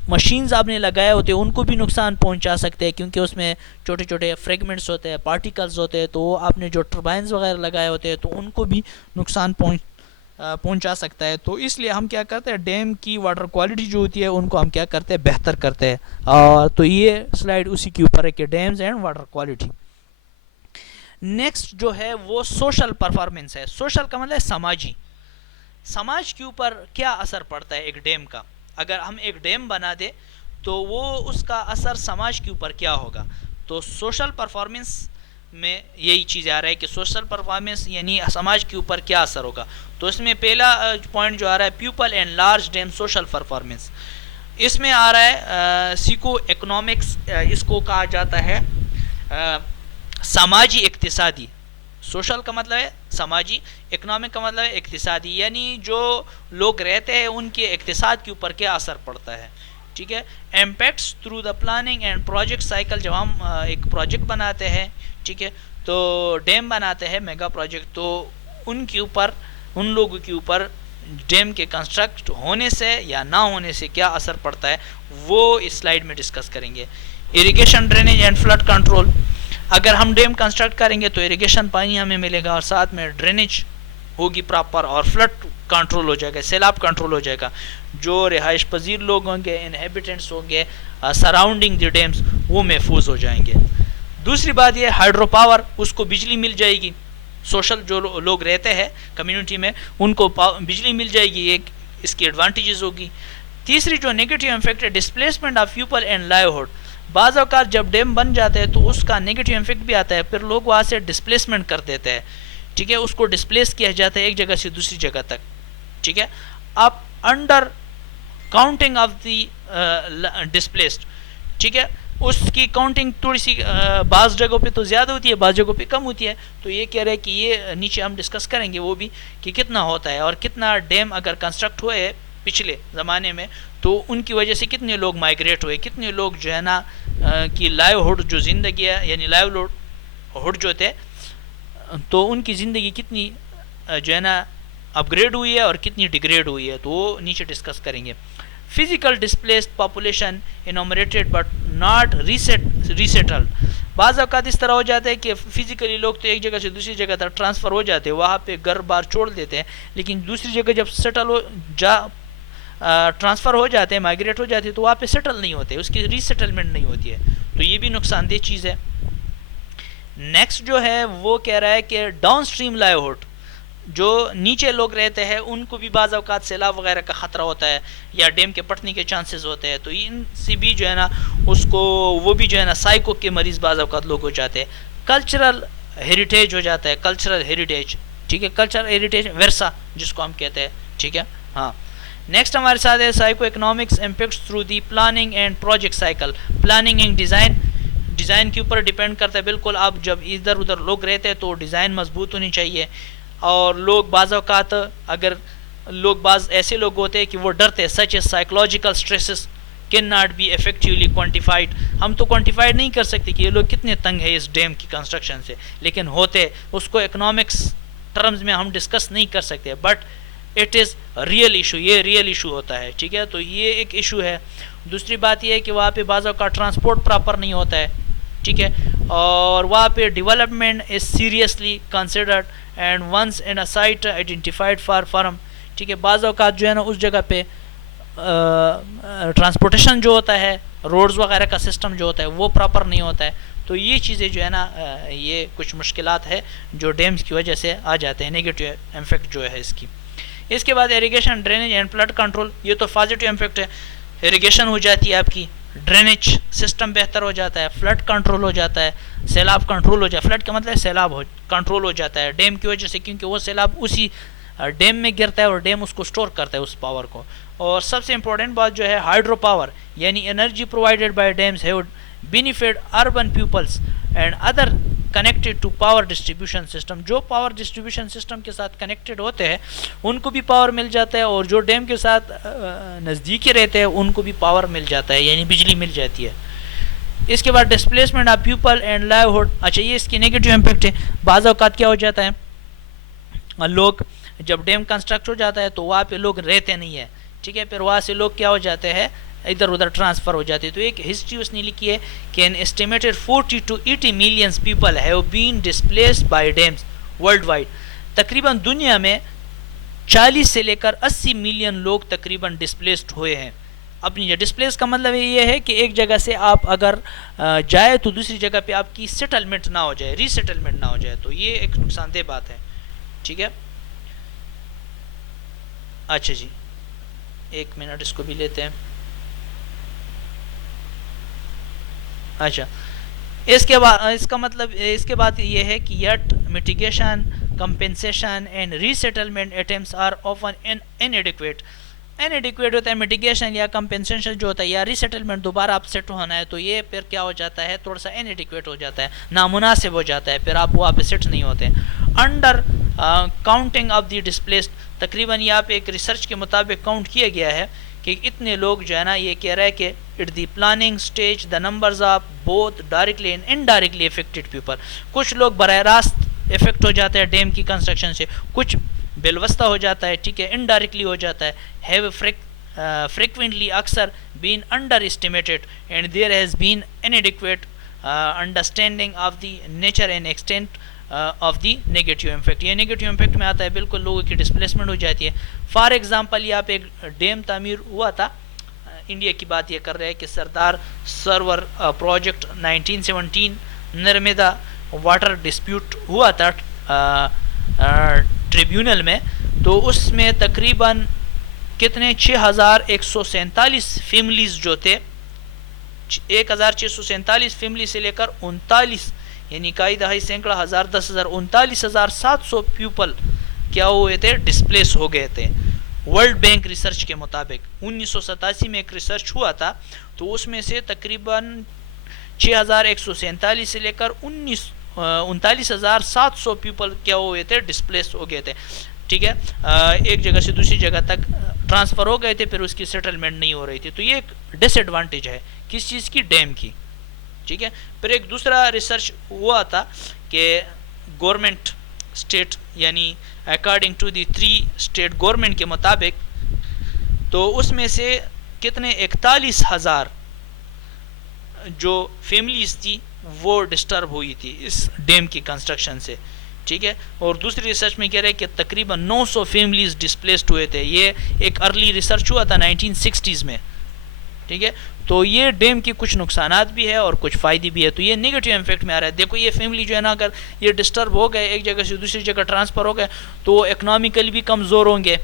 मशीन्स आपने लगाए होते हैं उनको भी नुकसान पहुंचा सकते हैं, क्योंकि उसमें छोटे छोटे फ्रेगमेंट्स होते हैं, पार्टिकल्स होते हैं, तो आपने जो टर्बाइन्स वगैरह लगाए होते हैं तो उनको भी नुकसान पहुंचा सकता है। तो इसलिए हम क्या करते हैं, डैम की वाटर क्वालिटी जो होती है उनको हम क्या करते हैं, बेहतर करते हैं। तो ये स्लाइड उसी के ऊपर है कि dams and water quality. Next जो है वो सोशल परफॉर्मेंस है। सोशल का मतलब समाजी, समाज के ऊपर क्या असर पड़ता है एक डैम का। अगर हम एक डैम बना दे तो वो उसका असर समाज के ऊपर क्या होगा। तो सोशल परफॉर्मेंस में यही चीज़ आ रहा है कि सोशल परफॉर्मेंस यानी समाज के ऊपर क्या असर होगा। तो इसमें पहला पॉइंट जो आ रहा है people and large dam social performance, इसमें आ रहा है सिको इकोनॉमिक्स, इसको कहा जाता है समाजी इक्तिसादी। सोशल का मतलब है समाजी, इकोनॉमिक का मतलब है इक्तिसादी, यानी जो लोग रहते हैं उनके इक्तिसाद के ऊपर क्या असर पड़ता है, ठीक है। Impacts through the planning and project cycle, जब हम एक प्रोजेक्ट बनाते हैं, ठीक है, तो डैम बनाते हैं मेगा प्रोजेक्ट, तो उनके ऊपर, उन लोगों के ऊपर डैम के कंस्ट्रक्ट होने से या ना होने से क्या असर पड़ता है, वो इस स्लाइड में डिस्कस करेंगे। Irrigation, drainage and flood control, अगर हम डैम कंस्ट्रक्ट करेंगे तो इरिगेशन पानी हमें मिलेगा और साथ में ड्रेनेज होगी प्रॉपर, और फ्लड कंट्रोल हो जाएगा, सैलाब कंट्रोल हो जाएगा। जो रिहाइश पजीर लोग होंगे, इनहेबिटेंट्स होंगे सराउंडिंग द डैम्स, वो महफूज हो जाएंगे। दूसरी बात ये हाइड्रो पावर, उसको बिजली मिल जाएगी, सोशल जो लोग रहते हैं कम्युनिटी में उनको बिजली मिल जाएगी, एक इसकी एडवांटेजेस होगी। तीसरी जो नेगेटिव इफेक्ट है displacement of people and livelihood, बाज़ औक़ात जब डैम बन जाते हैं तो उसका नेगेटिव इफेक्ट भी आता है, फिर लोग वहाँ से डिस्प्लेसमेंट कर देते हैं, ठीक है, उसको डिस्प्लेस किया जाता है एक जगह से दूसरी जगह तक, ठीक है। अब under counting of the displaced, ठीक है, उसकी काउंटिंग थोड़ी सी बाज़ जगहों पे तो ज़्यादा होती है, बाज़ जगहों पे कम होती है। तो ये कह रहे हैं कि ये नीचे हम डिस्कस करेंगे वो भी कि कितना होता है और कितना डैम अगर कंस्ट्रक्ट हुए है पिछले ज़माने में तो उनकी वजह से कितने लोग माइग्रेट हुए, कितने लोग जो है ना कि लाइवहुड जो ज़िंदगी है यानी लाइवहुड जो थे तो उनकी ज़िंदगी कितनी जो है ना अपग्रेड हुई है और कितनी डिग्रेड हुई है, तो वो नीचे डिस्कस करेंगे। Physical displaced population enumerated but not resettled, बाज़ औक़ात इस तरह हो जाता है कि फिजिकली लोग तो एक जगह से दूसरी जगह तक ट्रांसफ़र हो जाते हैं, वहाँ पे घर बार छोड़ देते हैं, लेकिन दूसरी जगह जब सेटल हो ट्रांसफ़र हो जाते हैं, माइग्रेट हो जाते हैं, तो वहाँ पे सेटल नहीं होते, उसकी रीसेटलमेंट नहीं होती है, तो ये भी नुकसानदेह चीज़ है। नेक्स्ट जो है वो कह रहा है कि डाउन स्ट्रीम लाइवहुड, जो नीचे लोग रहते हैं उनको भी बाज़ औक़ात सैलाब वगैरह का ख़तरा होता है या डैम के फटने के चांसेस होते हैं, तो इनसे भी जो है ना उसको वो भी जो है ना साइको के मरीज़ बाज़ औक़ात लोग हो जाते हैं। कल्चरल हेरिटेज हो जाता है, कल्चरल हेरिटेज, ठीक है, कल्चरल हेरिटेज विरसा जिसको हम कहते हैं, ठीक है। हाँ, नेक्स्ट हमारे साथ है psycho economics impacts through the planning and project cycle. Planning and design के ऊपर डिपेंड करता है, बिल्कुल आप जब इधर उधर लोग रहते हैं तो डिज़ाइन मजबूत होनी चाहिए, और लोग बाज़ औक़ात अगर लोग बाज़ ऐसे लोग होते हैं कि वो डरते हैं, such as psychological stresses can not be effectively quantified, हम तो क्वान्टिफाइड नहीं कर सकते कि ये लोग कितने तंग है इस डैम की कंस्ट्रक्शन से, लेकिन होते उसको इकोनॉमिक्स टर्म्स में हम डिस्कस नहीं कर सकते, but it is real issue, ये रियल इशू होता है, ठीक है, तो ये एक इशू है। दूसरी बात ये है कि वहाँ पे बाज़ औक़ात ट्रांसपोर्ट प्रॉपर नहीं होता है, ठीक है, और वहाँ पे development is seriously considered and once in a site identified for farm. ठीक है, बाज़ औक़ात जो है ना उस जगह पे ट्रांसपोर्टेशन जो होता है, रोड्स वगैरह का सिस्टम जो होता है वो प्रॉपर नहीं होता है। तो ये चीज़ें जो है ना ये कुछ मुश्किलात है जो डैम्स की वजह से आ जाते हैं, नेगेटिव इम्फेक्ट जो है इसकी। इसके बाद irrigation, drainage and flood control, ये तो पॉजिटिव इम्फेक्ट है। इरिगेशन हो जाती है आपकी, ड्रेनेज सिस्टम बेहतर हो जाता है, फ्लड कंट्रोल हो जाता है, सैलाब कंट्रोल हो जाता है। फ्लड का मतलब सैलाब हो कंट्रोल हो जाता है डैम की वजह से, क्योंकि वो सैलाब उसी डैम में गिरता है और डैम उसको स्टोर करता है उस पावर को। और सबसे इम्पोर्टेंट बात जो है हाइड्रो पावर, यानी energy provided by dams have benefit urban peoples and other connected to power distribution system. जो पावर डिस्ट्रीब्यूशन सिस्टम के साथ कनेक्टेड होते हैं उनको भी पावर मिल जाता है, और जो डैम के साथ नज़दीकी रहते हैं उनको भी पावर मिल जाता है, यानी बिजली मिल जाती है। इसके बाद displacement of people and livelihood, अच्छा ये इसकी नेगेटिव इम्पैक्ट है। बाज़ औक़ात क्या हो जाता है, लोग जब डैम कंस्ट्रक्ट हो जाता है तो वहाँ पे लोग रहते नहीं है। ठीक है, फिर वहाँ से लोग क्या हो जाते हैं, इधर उधर ट्रांसफ़र हो जाते हैं। तो एक हिस्ट्री उसने लिखी है कि an estimated 40 to 80 millions people have been displaced by dams world wide. तकरीबन दुनिया में 40 से लेकर 80 मिलियन लोग तकरीबन डिस्प्लेस्ड हुए हैं अपनी जगह। डिस्प्लेस का मतलब ये है कि एक जगह से आप अगर जाए तो दूसरी जगह पे आपकी सेटलमेंट ना हो जाए, रीसेटलमेंट ना हो जाए, तो ये एक नुकसानदेह बात है। ठीक है, अच्छा जी, एक मिनट इसको भी लेते हैं। अच्छा, इसके बाद इसका मतलब इसके बाद ये है कि yet mitigation, compensation and resettlement attempts are often inadequate. Inadequate होता है मिटिगेशन या कंपेंसेशन जो होता है, या रीसेटलमेंट दोबारा आप सेट होना है, तो ये फिर क्या हो जाता है, थोड़ा सा इनएडिक्वेट हो जाता है, नामुनासिब हो जाता है, फिर आप वहाँ पे सेट नहीं होते। Under counting of the displaced, तकरीबन यहाँ पे एक रिसर्च के मुताबिक काउंट किया गया है कि इतने लोग जो है ना, ये कह रहा है कि it the planning stage the numbers of both directly and indirectly affected people. कुछ लोग बराह रास्त इफेक्ट हो जाते हैं डैम की कंस्ट्रक्शन से, कुछ बेलवस्ता हो जाता है, ठीक है, इनडायरेक्टली हो जाता है। हैव फ्रिक्वेंटली अक्सर been underestimated and there has been inadequate understanding of the nature and extent of the negative impact. ये नेगेटिव इम्पैक्ट में आता है, बिल्कुल लोगों की डिस्प्लेसमेंट हो जाती है। फॉर एग्जांपल यहाँ पे एक डैम तामीर हुआ था, इंडिया की बात ये कर रहे हैं कि Sardar Sarovar project 1917 Narmada water dispute हुआ था ट्रिब्यूनल में। तो उसमें तकरीबन कितने 6147 फैमिलीज़ जो थे, 1647 फैमिली से लेकर 39 यानी कई दहाई सैकड़ा हज़ार 10,000 39,700 पीपल क्या हुए थे, डिस्प्लेस हो गए थे। वर्ल्ड बैंक रिसर्च के मुताबिक 1987 में एक रिसर्च हुआ था, तो उसमें से तकरीबन 6147 से लेकर 39,700 पीपल क्या हुए थे, डिस्प्लेस हो गए थे। ठीक है, एक जगह से दूसरी जगह तक ट्रांसफ़र हो गए थे, फिर उसकी सेटलमेंट नहीं हो रही थी। तो ये एक डिसएडवांटेज है किस चीज़ की, डैम की। ठीक है, फिर एक दूसरा रिसर्च हुआ था कि गवर्नमेंट स्टेट यानी according to the 3 state government के मुताबिक, तो उसमें से कितने 41,000 जो फैमिलीज थी वो डिस्टर्ब हुई थी इस डैम की कंस्ट्रक्शन से। ठीक है, और दूसरी रिसर्च में कह रहे हैं कि तकरीबन 900 फैमिलीज डिस्प्लेस्ड हुए थे। ये एक अर्ली रिसर्च हुआ था 1960s में। ठीक है, तो ये डैम की कुछ नुकसानात भी है और कुछ फ़ायदे भी है। तो ये नेगेटिव इम्पैक्ट में आ रहा है। देखो ये फैमिली जो है ना, अगर ये डिस्टर्ब हो गए, एक जगह से दूसरी जगह ट्रांसफ़र हो गए, तो इकनॉमिकली भी कमज़ोर होंगे,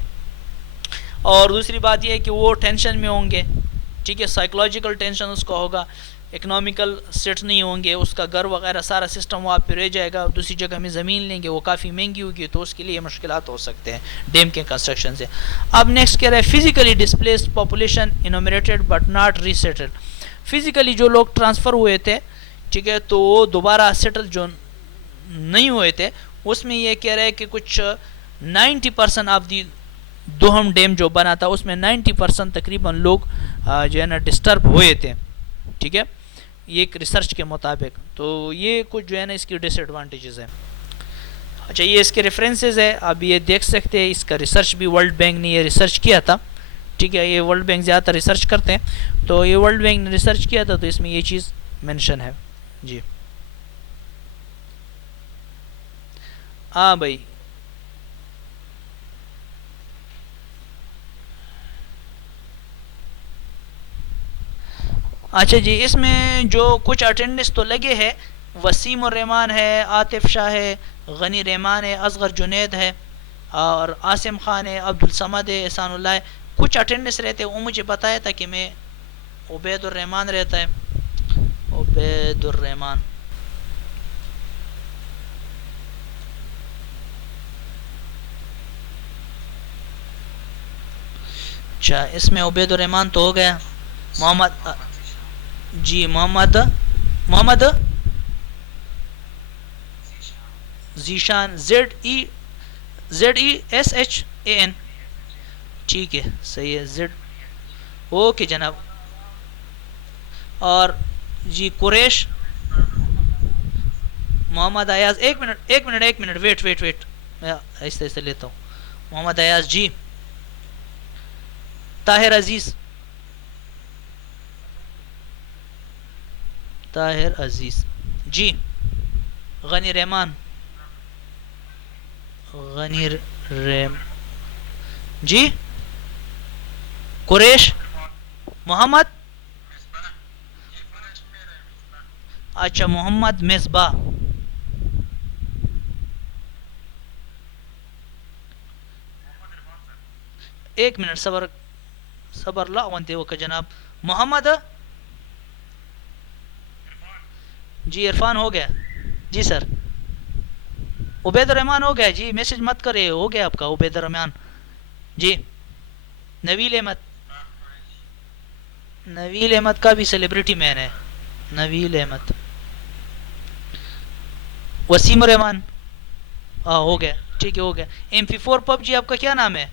और दूसरी बात यह है कि वो टेंशन में होंगे। ठीक है, साइकोलॉजिकल टेंशन उसका होगा, इकनॉमिकल सेट नहीं होंगे, उसका घर वगैरह सारा सिस्टम वहाँ पे रह जाएगा। दूसरी जगह में ज़मीन लेंगे, वो काफ़ी महंगी होगी, तो उसके लिए मुश्किलात हो सकते हैं डैम के कंस्ट्रक्शन से। अब नेक्स्ट कह रहा है physically displaced population enumerated but not resettled. Physically जो लोग ट्रांसफ़र हुए थे, ठीक है, तो वो दोबारा सेटल जो नहीं हुए थे, उसमें ये कह रहे हैं कि कुछ 90% ऑफ दी दोहम डैम जो बना था उसमें 90% तकरीबन लोग जो है ना डिस्टर्ब हुए थे। ठीक है, ये एक रिसर्च के मुताबिक। तो ये कुछ जो है ना इसकी डिसएडवांटेजेस है। अच्छा, ये इसके रेफरेंसेस है, आप ये देख सकते हैं। इसका रिसर्च भी वर्ल्ड बैंक ने ये रिसर्च किया था। ठीक है, ये वर्ल्ड बैंक ज़्यादातर रिसर्च करते हैं, तो ये वर्ल्ड बैंक ने रिसर्च किया था, तो इसमें ये चीज़ मेंशन है जी। हाँ भाई। अच्छा जी, इसमें जो कुछ अटेंडेंस तो लगे हैं, वसीम और रहमान है, आतिफ शाह है, गनी रहमान है, असगर जुनेद है, और आसिम खान है, अब्दुल समद है, एहसानुल्लाह है। कुछ अटेंडेंस रहते हैं, वो मुझे बताया था कि मैं उबैदुर रहमान रहता है, उबैदुर रहमान। अच्छा, इसमें उबैदुर रहमान तो हो गया। मोहम्मद, जी मोहम्मद, मोहम्मद जीशान, ZESHAN। ठीक है, सही है, जेड। ओके जनाब। और जी कुरैश, मोहम्मद अयाज, एक मिनट एक मिनट एक मिनट, वेट वेट वेट, मैं ऐसे ऐसे लेता हूँ। मोहम्मद अयाज जी। ताहिर अजीज, ताहिर अजीज जी। गनी रहमान, गनी रेम जी। कुरैश, मोहम्मद, अच्छा मोहम्मद मिसबा। एक मिनट सबर, सबर ला वंते वो जनाब। मोहम्मद, जी इरफान हो गया, जी सर। उबैद रहमान हो गया जी, मैसेज मत करे, हो गया आपका उबैद रहमान जी। नवील अहमद, नवील अहमद का भी सेलिब्रिटी मैन है, नवील अहमद। वसीम रहमान, हाँ हो गया, ठीक है हो गया। MP4 पबजी आपका क्या नाम है?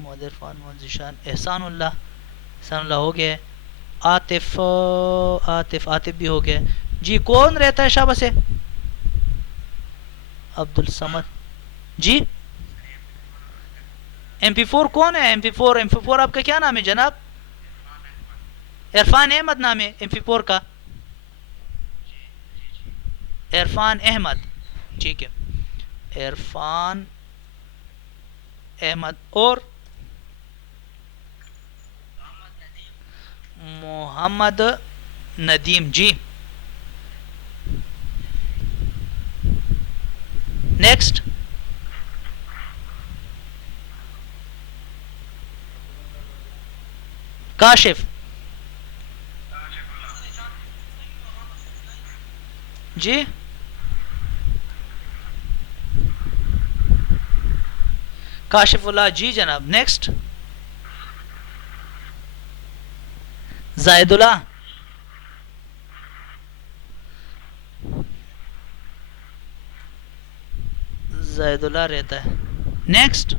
मोहम्मद इरफान, मोहम्मद जिशान, एहसानुल्लाह, एहसानुल्लाह हो गया। आतिफ, आतिफ आतिफ भी हो गया जी। कौन रहता है शाबा से? अब्दुल समद जी। MP4 कौन है? MP4 आपका क्या नाम है जनाब? इरफान अहमद नाम है MP4 का, इरफान अहमद, ठीक है, इरफान अहमद। और मोहम्मद नदीम जी। नेक्स्ट, काशिफ जी। काशिफुल्लाह जी जनाब। नेक्स्ट, जायदुल्ला, जायदुल्ला रहता है। नेक्स्ट,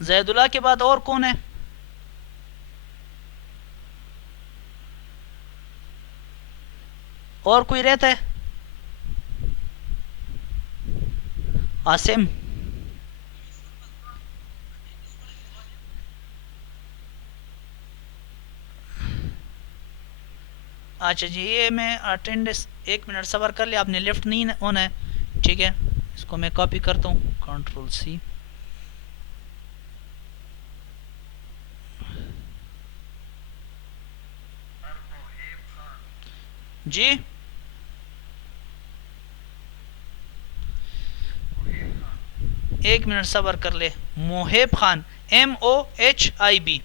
जैदुल्ला के बाद और कौन है? और कोई रहता है? आसिम, अच्छा जी, ये मैं अटेंडेंस, एक मिनट सबर कर लिया, आपने लेफ्ट नहीं होना है, ठीक है। इसको मैं कॉपी करता हूँ, Ctrl+C जी। एक मिनट सबर कर ले। मोहेब खान, MOHIB,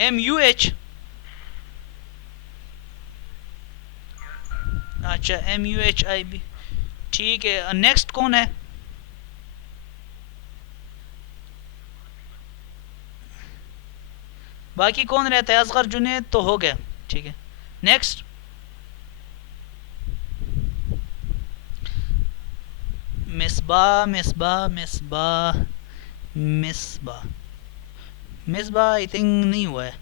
MUH, अच्छा MUHIB, ठीक है। नेक्स्ट कौन है? बाकी कौन रहता है? असगर जुनेद तो हो गया, ठीक है। Next, Misbah, Misbah, Misbah, Misbah, Misbah I think नहीं हुआ है,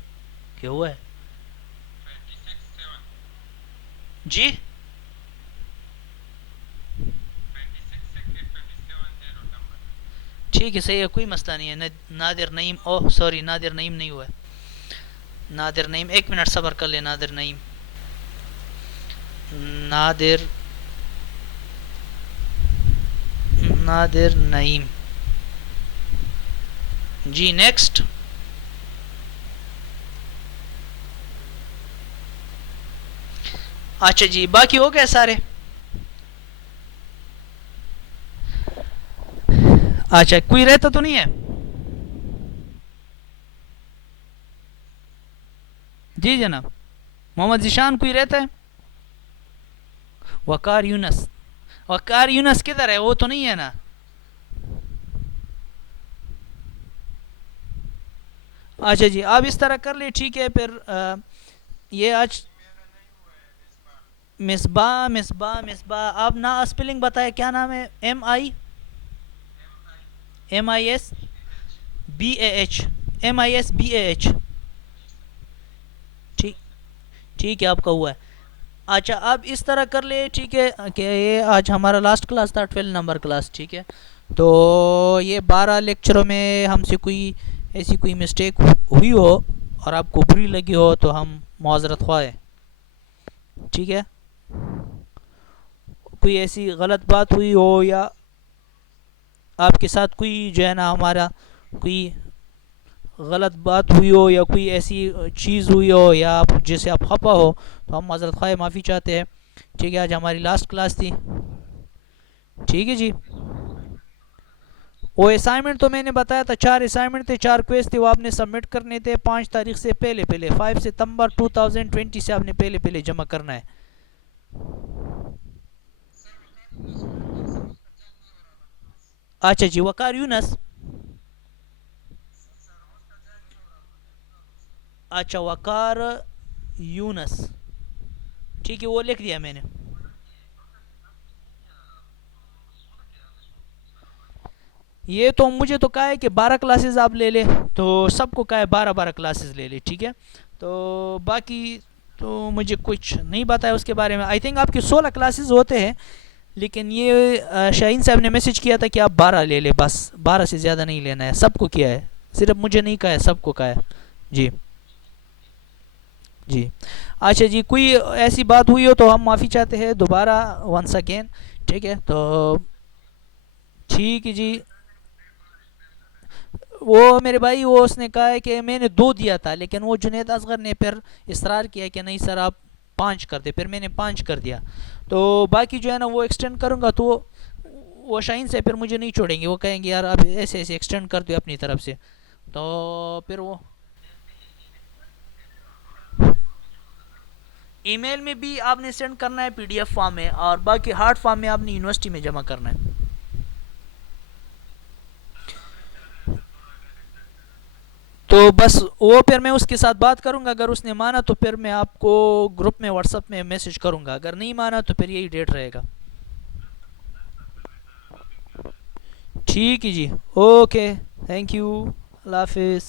क्या हुआ है जी? ठीक है, सही है, कोई मसला नहीं है। नादिर नईम, ओह सॉरी, नादिर नईम नहीं हुआ है। नादिर नईम, 1 मिनट सब्र कर ले। नादिर नईम, नादिर नादिर नईम जी। नेक्स्ट। अच्छा जी, बाकी हो गए सारे। अच्छा, कोई रहता तो नहीं है? जी जनाब। मोहम्मद जिशान कोई रहता है? वकार यूनस, वकार यूनस किधर है? वो तो नहीं है ना? अच्छा जी, आप इस तरह कर ले, ठीक है फिर ये आज मिसबा मिसबा मिसबा, आप ना स्पेलिंग बताए, क्या नाम है? MISBAH, MISBAH। ठीक, ठीक है, आपका हुआ है। अच्छा, आप इस तरह कर ले, ठीक है कि ये आज हमारा लास्ट क्लास था, 12 नंबर क्लास, ठीक है। तो ये 12 लेक्चरों में हमसे कोई ऐसी कोई मिस्टेक हुई हो और आपको बुरी लगी हो तो हम माजरत ख्वाह हैं, ठीक है। कोई ऐसी गलत बात हुई हो या आपके साथ कोई जो है ना हमारा कोई गलत बात हुई हो या कोई ऐसी चीज़ हुई हो या आप जिससे आप खफा हो, तो हम माजरत ख्वाह माफ़ी चाहते हैं, ठीक है। आज हमारी लास्ट क्लास थी, ठीक है जी। वो असाइनमेंट तो मैंने बताया था, 4 असाइनमेंट थे, 4 क्वेज थे, वो आपने सबमिट करने थे 5 तारीख से पहले पहले, 5 सितंबर 2020 से आपने पहले पहले जमा करना है। अच्छा जी, वकार यूनस। अच्छा, वकार यूनस, ठीक है, वो लिख दिया मैंने। ये तो मुझे तो कहा है कि 12 क्लासेस आप ले ले, तो सबको कहा है 12 12 क्लासेस ले ले, ठीक है। तो बाकी तो मुझे कुछ नहीं पता है उसके बारे में। आई थिंक आपके 16 क्लासेस होते हैं, लेकिन ये शाहीन साहब ने मैसेज किया था कि आप 12 ले ले, बस 12 से ज़्यादा नहीं लेना है। सबको किया है, सिर्फ मुझे नहीं कहा है, सबको कहा है जी। जी। अच्छा जी, कोई ऐसी बात हुई हो तो हम माफ़ी चाहते हैं दोबारा, वंस अगेन, ठीक है। तो ठीक है जी। वो मेरे भाई, वो उसने कहा है कि मैंने 2 दिया था, लेकिन वो जुनेद असगर ने फिर इसरार किया कि नहीं सर आप 5 कर दे, फिर मैंने 5 कर दिया। तो बाकी जो है ना वो एक्सटेंड करूँगा, तो वो शाइन से फिर मुझे नहीं छोड़ेंगे, वो कहेंगे यार अब ऐसे ऐसे एक्सटेंड कर दो अपनी तरफ से। तो फिर वो ईमेल में भी आपने सेंड करना है, PDF फॉर्म में, और बाकी हार्ड फॉर्म में आपने यूनिवर्सिटी में जमा करना है। तो बस वो फिर मैं उसके साथ बात करूंगा, अगर उसने माना तो फिर मैं आपको ग्रुप में व्हाट्सअप में मैसेज करूंगा, अगर नहीं माना तो फिर यही डेट रहेगा। ठीक है जी, ओके, थैंक यू, अल्लाह हाफिज़।